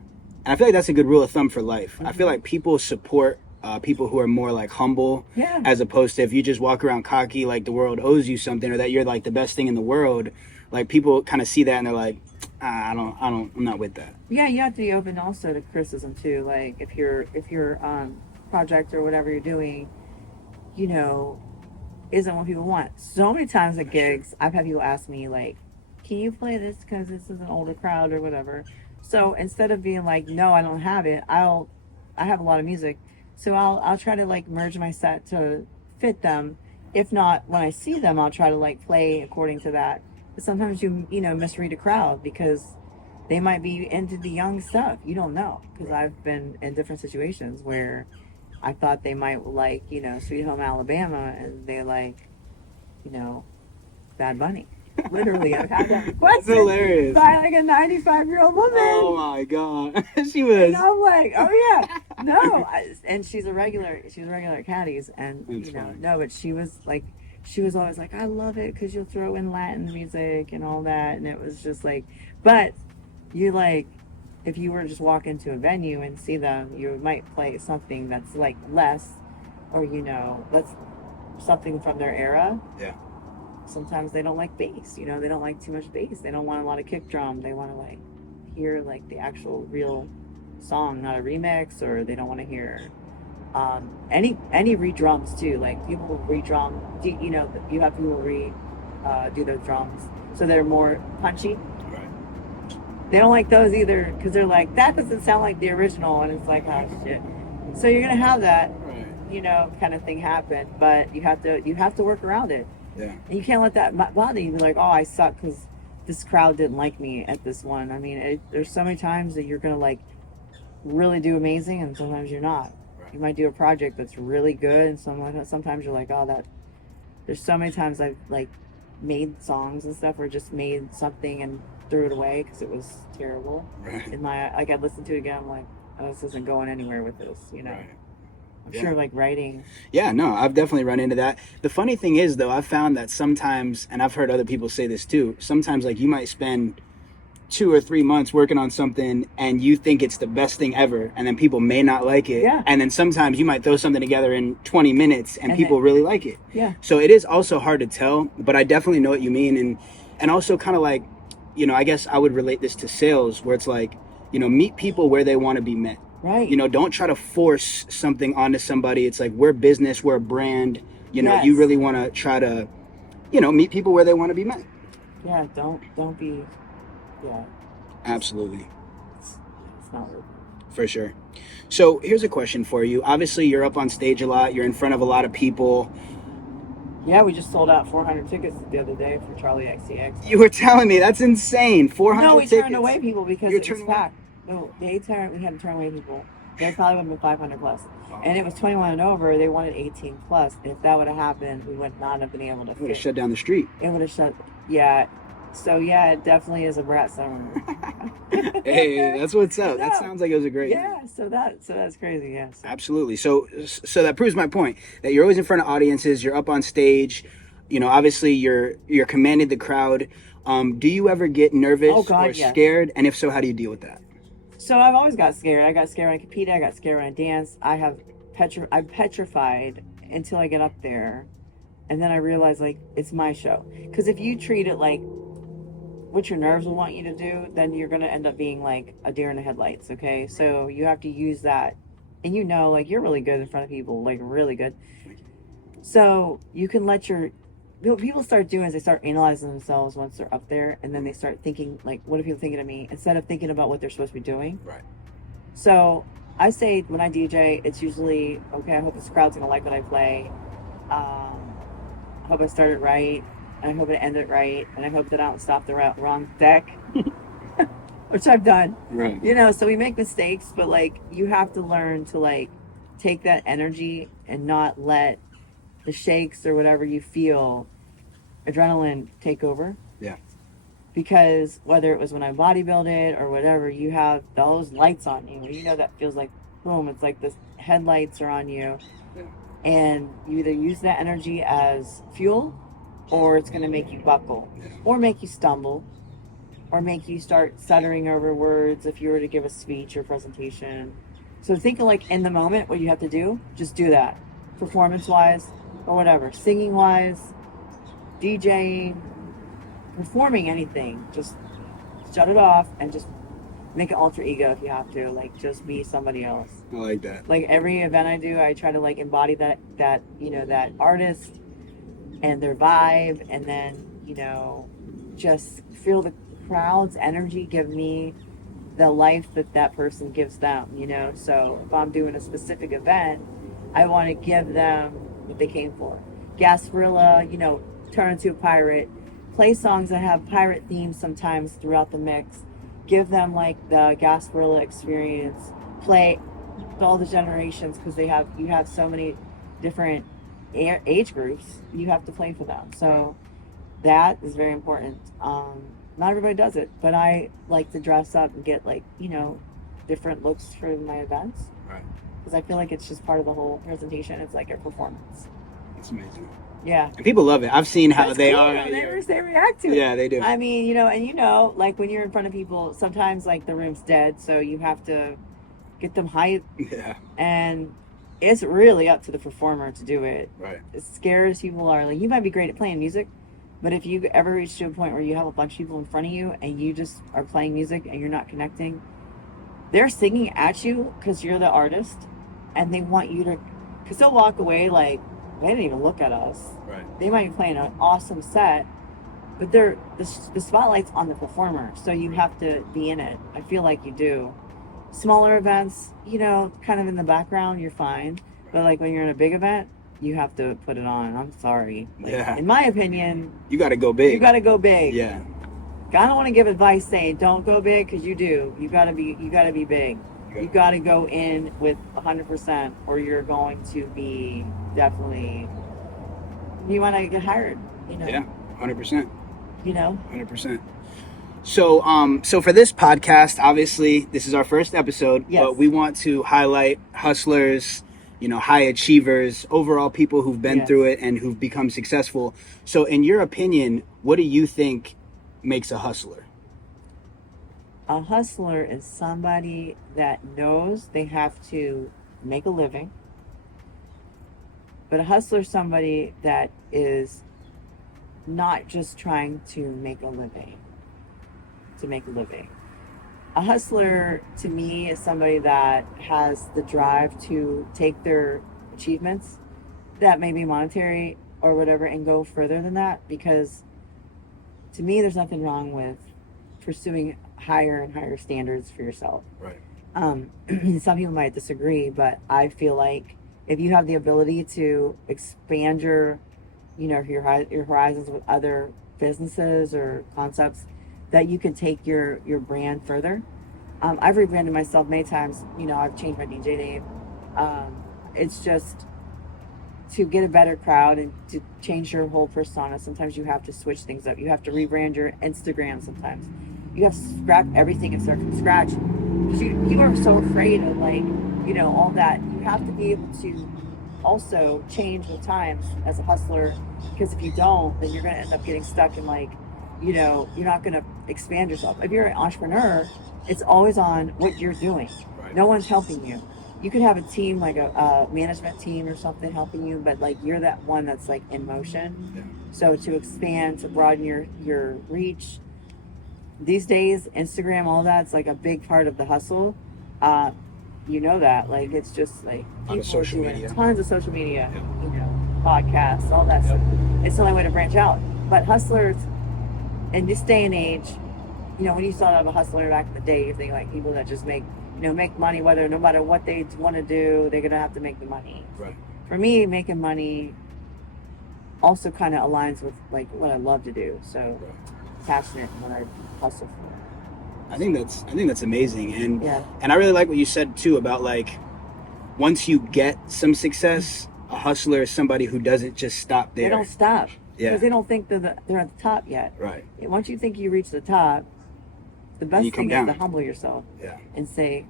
And I feel like that's a good rule of thumb for life. I feel like people support people who are more like humble, as opposed to if you just walk around cocky like the world owes you something or that you're like the best thing in the world. Like people kind of see that and they're like, I'm not with that. Yeah, you have to be open also to criticism too. Like if your project or whatever you're doing, you know, isn't what people want. So many times at gigs, I've had people ask me like, "Can you play this because this is an older crowd or whatever?" So instead of being like, "No, I don't have it," I have a lot of music, so I'll try to like merge my set to fit them. If not, when I see them, I'll try to like play according to that. But sometimes you know misread a crowd because they might be into the young stuff. You don't know because I've been in different situations where I thought they might like, you know, Sweet Home Alabama, and they like, you know, Bad Bunny. Literally, I've had that That's hilarious. by like a 95-year-old woman. Oh my god, she was. And I'm like, oh yeah, no, and she's a regular. She was a regular at Caddy's, and That's you know, funny. no, but she was like, she was always like, I love it because you'll throw in Latin music and all that, and it was just like, but you like. If you were to just walk into a venue and see them, you might play something that's like less, or you know, that's something from their era. Yeah. Sometimes they don't like bass. You know, they don't like too much bass. They don't want a lot of kick drum. They want to like hear like the actual real song, not a remix, or they don't want to hear any re-drums too. Like people will re-drum. You know, you have people do those drums, so they're more punchy. They don't like those either because they're like, that doesn't sound like the original, and it's like, oh shit. So you're gonna have that, you know, kind of thing happen, but you have to work around it. Yeah. And you can't let that bother you. Be like, oh, I suck because this crowd didn't like me at this one. I mean, there's so many times that you're gonna like really do amazing, and sometimes you're not. You might do a project that's really good, and sometimes you're like, oh, that. There's so many times I've like made songs and stuff, or just made something and threw it away because it was terrible. In my like, I listened to it again. I'm like, oh, this isn't going anywhere with this. You know. I'm sure like writing. Yeah, no, I've definitely run into that. The funny thing is though, I've found that sometimes, and I've heard other people say this too, sometimes like you might spend 2 or 3 months working on something and you think it's the best thing ever, and then people may not like it. Yeah. And then sometimes you might throw something together in 20 minutes and people really like it. Yeah. So it is also hard to tell, but I definitely know what you mean. And also kind of like, you know, I guess I would relate this to sales where it's like, you know, meet people where they want to be met. Right. You know, don't try to force something onto somebody. It's like, we're business, we're a brand. You know, you really want to try to, you know, meet people where they want to be met. Yeah, don't be, yeah. Absolutely. It's not worth it. For sure. So here's a question for you. Obviously, you're up on stage a lot. You're in front of a lot of people. Yeah, we just sold out 400 tickets the other day for Charlie XCX. You were telling me, that's insane. 400 No, we tickets. turned away people because it was packed. No, we had to turn away people. They probably would have been 500 plus. And it was 21 and over. They wanted 18 plus. If that would have happened, we would not have been able to It would have shut down the street. It would have shut. Yeah. So yeah, it definitely is a brat song. Hey, that's what's up. That sounds like it was a great. Yeah. So that's crazy. Yes. Absolutely. So that proves my point that you're always in front of audiences. You're up on stage. You know, obviously you're commanding the crowd. Do you ever get nervous or scared? And if so, how do you deal with that? So I've always got scared. I got scared when I competed. I got scared when I danced. I'm petrified until I get up there, and then I realize like it's my show. Because if you treat it like what your nerves will want you to do, then you're gonna end up being like a deer in the headlights. Okay, so you have to use that, and you know, like you're really good in front of people, like really good. So you can let what people start doing is they start analyzing themselves once they're up there, and then they start thinking like, what are people thinking of me, instead of thinking about what they're supposed to be doing. Right. So I say when I DJ, it's usually, okay, I hope this crowd's gonna like what I play. I hope I started right, and I hope I ended right, and I hope that I don't stop the wrong deck, which I've done. Right. You know, so we make mistakes, but like you have to learn to like take that energy and not let the shakes or whatever you feel, adrenaline take over. Yeah. Because whether it was when I bodybuilded or whatever, you have those lights on you. You know, that feels like boom. It's like the headlights are on you, and you either use that energy as fuel, or it's going to make you buckle, or make you stumble, or make you start stuttering over words if you were to give a speech or presentation. So think of like in the moment what you have to do, just do that. Performance wise or whatever. Singing wise, DJing, performing anything. Just shut it off and just make an alter ego if you have to. Like just be somebody else. I like that. Like every event I do, I try to like embody that that artist and their vibe, and then just feel the crowd's energy give me the life that person gives them. So if I'm doing a specific event, I want to give them what they came for. Gasparilla, turn into a pirate, play songs that have pirate themes sometimes throughout the mix, give them like the Gasparilla experience, play all the generations, because you have so many different age groups you have to play for them. So that is very important. Not everybody does it, but I like to dress up and get like different looks for my events, Right. because I feel like it's just part of the whole presentation. It's like a performance. It's amazing. Yeah, And people love it. I've seen how that's they cool. are. They react to it. Yeah, they do. I mean, and like when you're in front of people, sometimes like the room's dead, so you have to get them hyped, Yeah. and it's really up to the performer to do it. Right. As scared as people are, like you might be great at playing music, but if you ever reach to a point where you have a bunch of people in front of you and you just are playing music and you're not connecting, they're singing at you because you're the artist, and they want you to, because they'll walk away like they didn't even look at us. Right. They might be playing an awesome set, but the spotlight's on the performer, so you have to be in it. I feel like you do. Smaller events, kind of in the background, you're fine. But like when you're in a big event, you have to put it on. I'm sorry. Like, Yeah. in my opinion, You got to go big. you got to go big. Yeah. I don't want to give advice saying don't go big, because you do. You got to be big. You got to go in with 100%, or you're going to be definitely. You want to get hired. Yeah. 100%. 100%. So for this podcast, obviously this is our first episode, Yes. but we want to highlight hustlers, high achievers, overall people who've been Yes. through it and who've become successful. So in your opinion, what do you think makes a hustler? A hustler is somebody that knows they have to make a living. But a hustler is somebody that is not just trying to make a living. A hustler, to me, is somebody that has the drive to take their achievements, that may be monetary or whatever, and go further than that. Because to me, there's nothing wrong with pursuing higher and higher standards for yourself. Right. Some people might disagree, but I feel like if you have the ability to expand your horizons with other businesses or concepts, that you can take your brand further. I've rebranded myself many times. I've changed my DJ name. It's just to get a better crowd and to change your whole persona. Sometimes you have to switch things up. You have to rebrand your Instagram sometimes. You have to scrap everything and start from scratch. Because you are so afraid of all that. You have to be able to also change with times as a hustler, because if you don't, then you're going to end up getting stuck in you're not going to expand yourself. If you're an entrepreneur, it's always on what you're doing. Right. No one's helping you. You could have a team, like a management team or something helping you, but you're that one that's in motion. Yeah. So to expand, to broaden your reach, these days, Instagram, all that's a big part of the hustle. That it's just people social are doing media. tons of social media, podcasts, all that stuff. It's the only way to branch out. But hustlers in this day and age, when you thought of a hustler back in the day, you think people that just make money, no matter what they want to do, they're gonna have to make the money. Right. For me, making money also kind of aligns with what I love to do. So passionate in what I hustle for. I think that's amazing, and Yeah. and I really like what you said too about once you get some success, a hustler is somebody who doesn't just stop there. They don't stop Yeah. because they don't think they're at the top yet. Right. Once you think you reach the top, the best you come thing down. is to humble yourself Yeah. and say,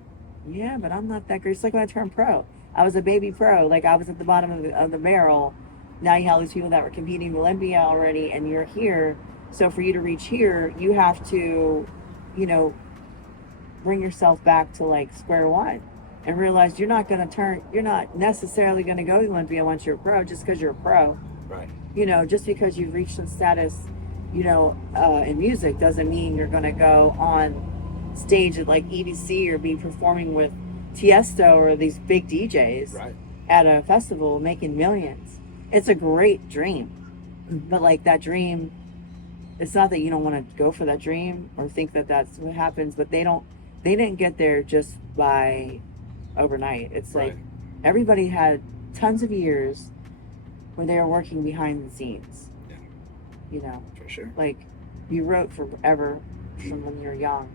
yeah, but I'm not that great. It's like when I turned pro. I was a baby pro. I was at the bottom of the barrel. Now you have all these people that were competing in Olympia already, and you're here. So for you to reach here, you have to, you know, bring yourself back to like square one and realize you're not necessarily going to go to Olympia once you're a pro just because you're a pro. Right. You know, just because you've reached some status, you know, in music doesn't mean you're going to go on stage at like EDC or be performing with Tiesto or these big DJs Right. at a festival making millions. It's a great dream. But like that dream, it's not that you don't want to go for that dream or think that that's what happens, but they didn't get there just by overnight. It's like everybody had tons of years where they were working behind the scenes. Yeah. You know, For sure. like you wrote forever from when you're young.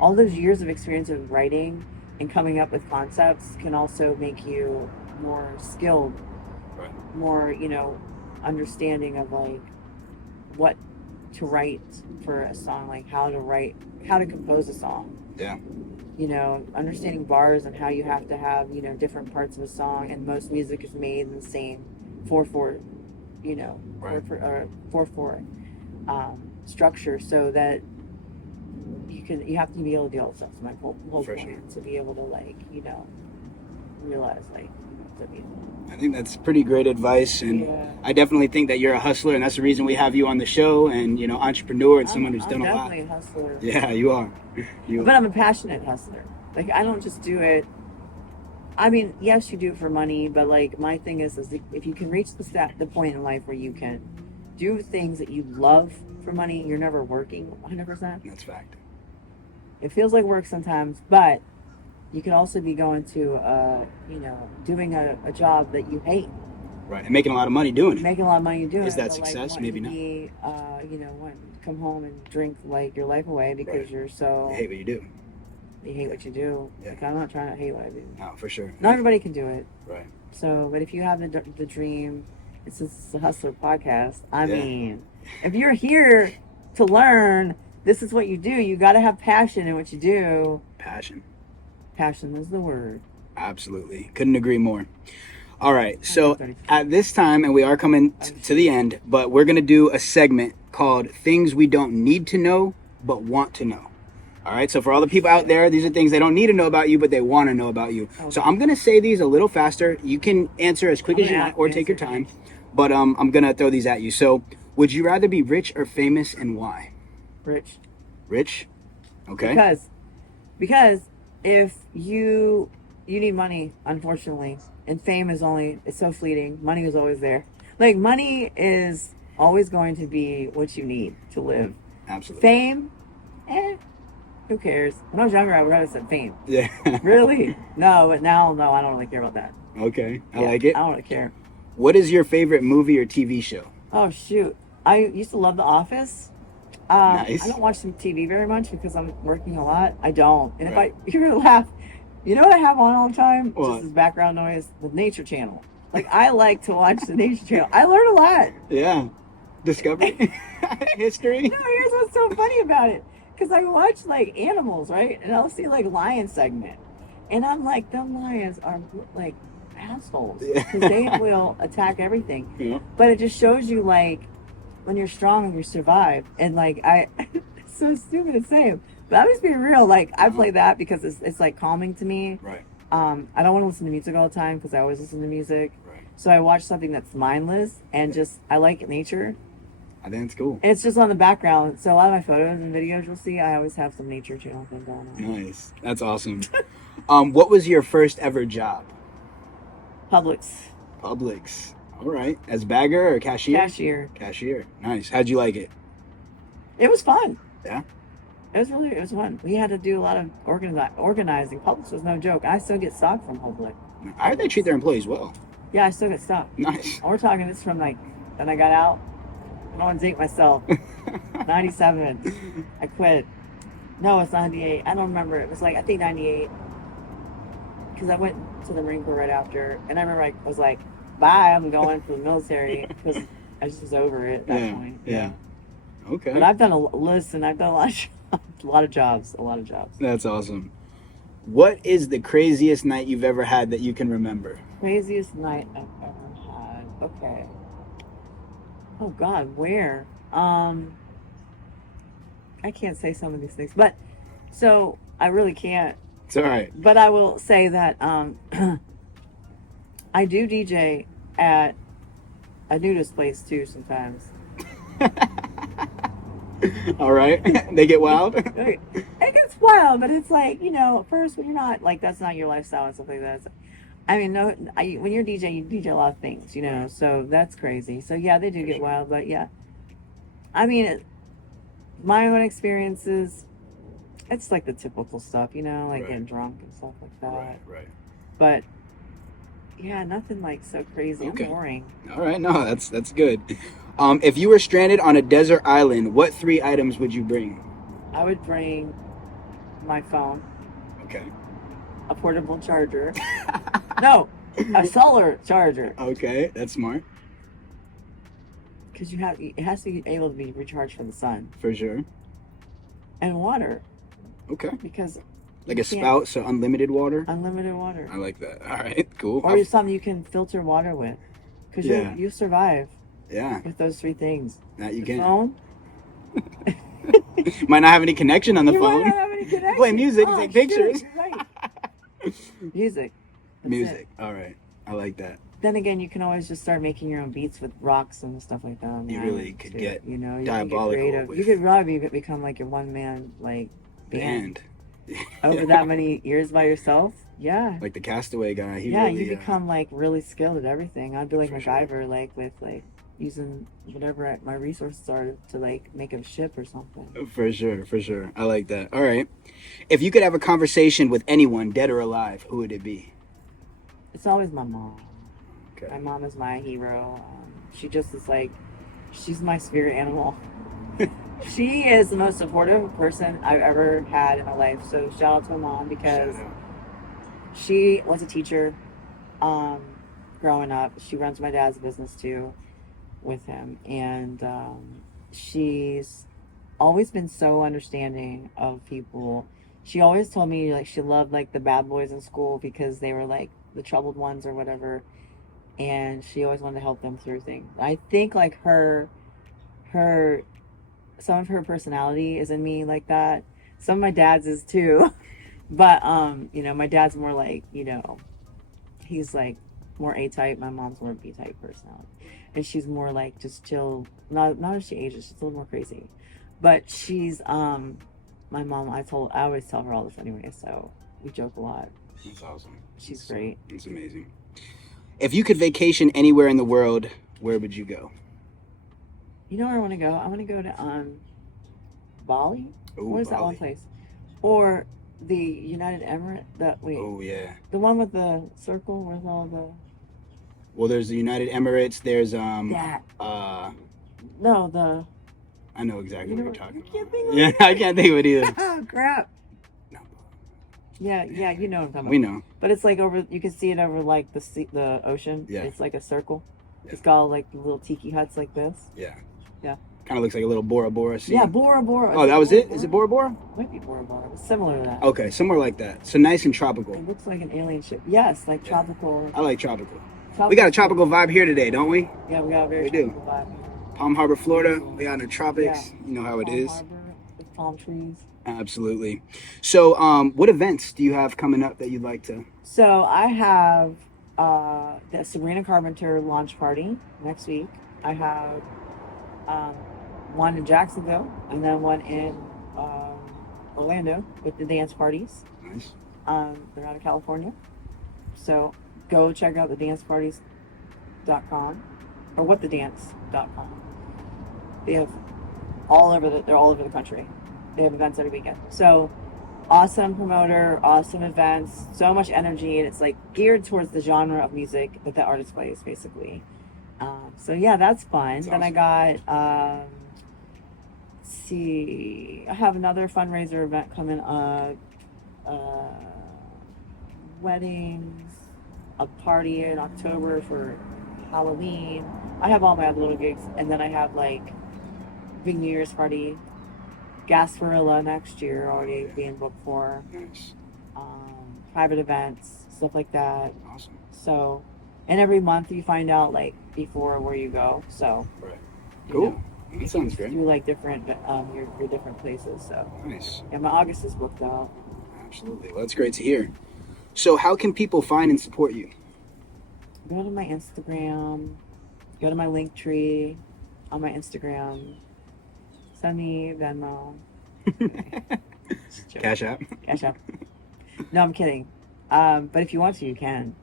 All those years of experience of writing and coming up with concepts can also make you more skilled, more, you know, understanding of like what to write for a song, like how to compose a song. Yeah. You know, understanding bars and how you have to have, you know, different parts of a song, and most music is made in the same 4/4, you know, or 4/4 structure, so that you have to be able to do all this stuff. So my whole point to be able to like, you know, realize like, I think that's pretty great advice, and I definitely think that you're a hustler, and that's the reason we have you on the show, and you know, entrepreneur and someone who's done a lot. I'm definitely a hustler. Yeah, you are. But I'm a passionate hustler. Like I don't just do it. I mean, yes, you do it for money, but like my thing is if you can reach the point in life where you can do things that you love for money, you're never working 100%. That's fact. It feels like work sometimes, but you can also be going to, you know, doing a job that you hate. Right, and making a lot of money doing it. Making a lot of money doing it. Is that but, success? Like, Maybe not. You know, want to come home and drink like your life away because you're so. You hate what you do. You hate what you do. Yeah. Like I'm not trying to hate what I do. No, for sure. Not everybody can do it. Right. So, but if you have the dream, it's a hustler podcast. I mean, if you're here to learn, this is what you do. You got to have passion in what you do. Passion. Passion is the word. Absolutely. Couldn't agree more. All right. So at this time, and we are coming to the end, but we're going to do a segment called Things We Don't Need to Know, But Want to Know. All right. So for all the people out there, these are things they don't need to know about you, but they want to know about you. Okay. So I'm going to say these a little faster. You can answer as quick as you want or take your time, but I'm going to throw these at you. So would you rather be rich or famous, and why? Rich. Rich? Okay. Because if you need money, unfortunately, and fame is it's so fleeting. Money is always there. Like money is always going to be what you need to live. Absolutely. Fame, who cares? When I was younger, I would have said fame. Yeah. Really? No, but now, no, I don't really care about that. Okay, I like it. I don't really care. What is your favorite movie or TV show? Oh shoot, I used to love The Office. Nice. I don't watch some TV very much because I'm working a lot. I don't. And if you're gonna laugh, you know what I have on all the time? What? Just as background noise, the Nature Channel. Like I like to watch the Nature Channel. I learn a lot. Yeah. Discovery. History. No, here's what's so funny about it. Because I watch like animals, right? And I'll see like lion segment. And I'm like, them lions are like assholes. Because they will attack everything. Yeah. But it just shows you like when you're strong and you survive. And like it's so stupid to say, but I'm just being real. Like I play that because it's like calming to me. Right. I don't want to listen to music all the time because I always listen to music. Right. So I watch something that's mindless and just I like nature. I think it's cool. And it's just on the background. So a lot of my photos and videos you'll see, I always have some Nature Channel thing going on. Nice. That's awesome. What was your first ever job? Publix. Publix. All right. As bagger or cashier? Cashier. Nice. How'd you like it? It was fun. Yeah? It was fun. We had to do a lot of organizing. Publix was no joke. I still get stock from Publix. I heard they treat their employees well. Yeah, I still get stock. Nice. And we're talking this from like, when I got out. I don't want to date myself. 97. I quit. No, it's 98. I don't remember. It was like, I think 98. Because I went to the Marine Corps right after. And I remember I was like, bye, I'm going to the military. Because I just was over it at that point. Yeah. Okay. But I've done a lot of jobs. That's awesome. What is the craziest night you've ever had that you can remember? Craziest night I've ever had. Okay. Oh God, where? I can't say some of these things, but so I really can't. It's all right. But I will say that I do DJ at a nudist place too sometimes. All right. They get wild. It gets wild, but it's like, you know, at first when you're not like that's not your lifestyle and stuff like that. I mean, no, when you're DJ, you DJ a lot of things, you know, so that's crazy. So yeah, they do get wild, but yeah, I mean, my own experiences, it's like the typical stuff, you know, like getting drunk and stuff like that. Right. But yeah, nothing like so crazy. Okay. I'm boring. All right. No, that's good. If you were stranded on a desert island, what 3 items would you bring? I would bring my phone, Okay. a portable charger. No, a solar charger. Okay, that's smart. Because it has to be able to be recharged from the sun. For sure. And water. Okay. Because Like a spout, so unlimited water? unlimited water. I like that. All right, cool. Or something you can filter water with. Because you survive Yeah, with those 3 things. that you The can. phone. Might not have any connection on the You phone. might not have any connection. Play music, Oh, take pictures. shoot, right. Music. That's Music. it. All right. I like that. Then again, you can always just start making your own beats with rocks and stuff like that. On the You really island, could too. get you know, you diabolical Can get creative. with- You could probably become like your one man like band Band. over that many years by yourself. Yeah. Like the Castaway guy. He Yeah, really, you become like really skilled at everything. I'd be like For sure. MacGyver, like with like using whatever my resources are to like make a ship or something. For sure. I like that. All right. If you could have a conversation with anyone, dead or alive, who would it be? It's always my mom. Okay. My mom is my hero. She just is like, she's my spirit animal. She is the most supportive person I've ever had in my life. So shout out to my mom because Shout out. she was a teacher growing up. She runs my dad's business too with him. And she's always been so understanding of people. She always told me like she loved like the bad boys in school because they were like the troubled ones or whatever. And she always wanted to help them through things. I think like some of her personality is in me like that. Some of my dad's is too. But you know, my dad's more like, you know, he's like more A-type. My mom's more B-type personality. And she's more like just chill. Not as she ages, she's a little more crazy. But she's my mom, I always tell her all this anyway, so we joke a lot. That's awesome. She's great. It's amazing. If you could vacation anywhere in the world, where would you go? You know where I want to go? I want to go to Bali. Ooh, What is that Bali. one place? Or the United Emirates. Oh yeah. The one with the circle with all the. Well, there's the United Emirates. There's That. No, the. I know exactly You know what what- you're talking you can't about. think of Yeah, it. I can't think of it either. Oh crap! No. Yeah, you know what I'm talking We about. know. But it's like over. You can see it over like the ocean. Yeah. It's like a circle. Yeah. It's got all like little tiki huts like this. Yeah. Yeah. Kind of looks like a little Bora Bora sea. Yeah, Bora Bora. Oh, that was it? Is it Bora Bora? Might be Bora Bora. It's similar to that. Okay, somewhere like that. So nice and tropical. It looks like an alien ship. Yes, like tropical. I like tropical. We got a tropical vibe here today, don't we? Yeah, we got a very We do. tropical vibe. Palm Harbor, Florida. We out in the tropics. Yeah. You know how it Palm is. Harbor with palm trees. Absolutely. So, what events do you have coming up that you'd like to? So I have the Sabrina Carpenter launch party next week. I have one in Jacksonville and then one in Orlando with the dance parties. Nice. They're out of California. So go check out thedanceparties.com or whatthedance.com. They have they're all over the country. They have events every weekend. So awesome promoter, awesome events, so much energy, and it's like geared towards the genre of music that the artist plays, basically. So yeah, that's fun. That's Then I got let's see, I have another fundraiser event coming up. Weddings, a party in October for Halloween. I have all my other little gigs, and then I have like big New Year's party, Gasparilla next year already being booked for, Nice. private events, stuff like that. Awesome. So, and every month you find out like before where you go. So, Right. you Cool. know, That sounds Do great. like different your different places. So Nice. yeah, my August is booked out. Absolutely. Well, that's great to hear. So how can people find and support you? Go to my Instagram. Go to my link tree on my Instagram. Send me Venmo. Just joking. Cash App. Cash App. No, I'm kidding. But if you want to, you can.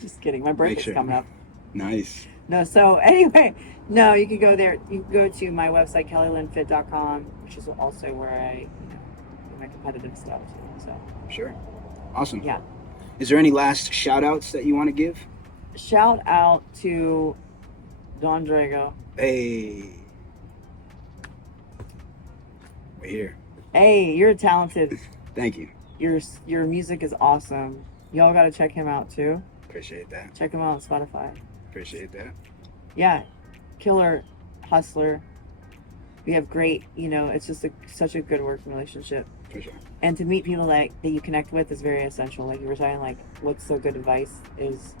Just kidding. My birthday's sure. coming up. Nice. No, so anyway, no, you can go there. You can go to my website, kellylynnfit.com, which is also where I do my competitive stuff too. So Sure. Awesome. yeah. Is there any last shout outs that you want to give? Shout out to Don Drago. Hey. We're here. Hey, you're talented. Thank you. Your music is awesome. Y'all gotta check him out too. Appreciate that. Check him out on Spotify. Appreciate that. Yeah, killer hustler. We have great, it's just such a good working relationship. For sure. And to meet people that you connect with is very essential. Like you were saying, like what's so good advice is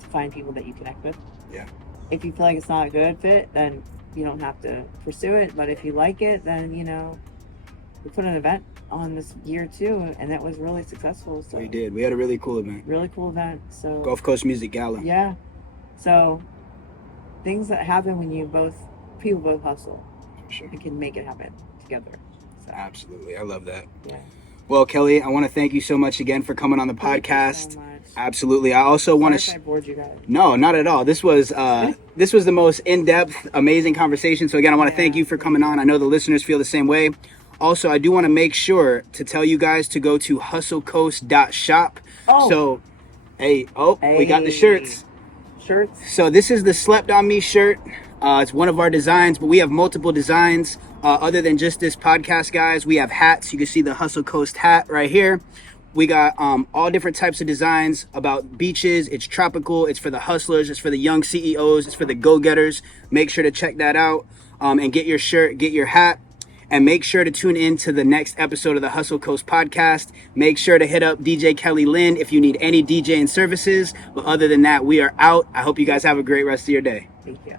to find people that you connect with. Yeah. If you feel like it's not a good fit, then you don't have to pursue it. But if you like it, then we put an event on this year too, and that was really successful. So We did. We had a really cool event. really cool event. So Gulf Coast Music Gala. yeah. So things that happen when people both hustle For sure. and can make it happen together. So Absolutely. I love that. yeah. Well, Kelly, I want to thank you so much again for coming on the Thank you podcast. so much. Absolutely. I also want Sorry to. if I bored you guys. No, not at all. This was the most in-depth, amazing conversation. So again, I want to thank you for coming on. I know the listeners feel the same way. Also, I do want to make sure to tell you guys to go to hustlecoast.shop. Oh. So, we got the shirts. Shirts. So this is the Slept On Me shirt. It's one of our designs, but we have multiple designs. Other than just this podcast, guys, we have hats. You can see the Hustle Coast hat right here. We got all different types of designs about beaches. It's tropical. It's for the hustlers. It's for the young CEOs. It's for the go-getters. Make sure to check that out and get your shirt, get your hat. And make sure to tune in to the next episode of the Hustle Coast podcast. Make sure to hit up DJ Kelly Lynn if you need any DJing services. But other than that, we are out. I hope you guys have a great rest of your day. Thank you.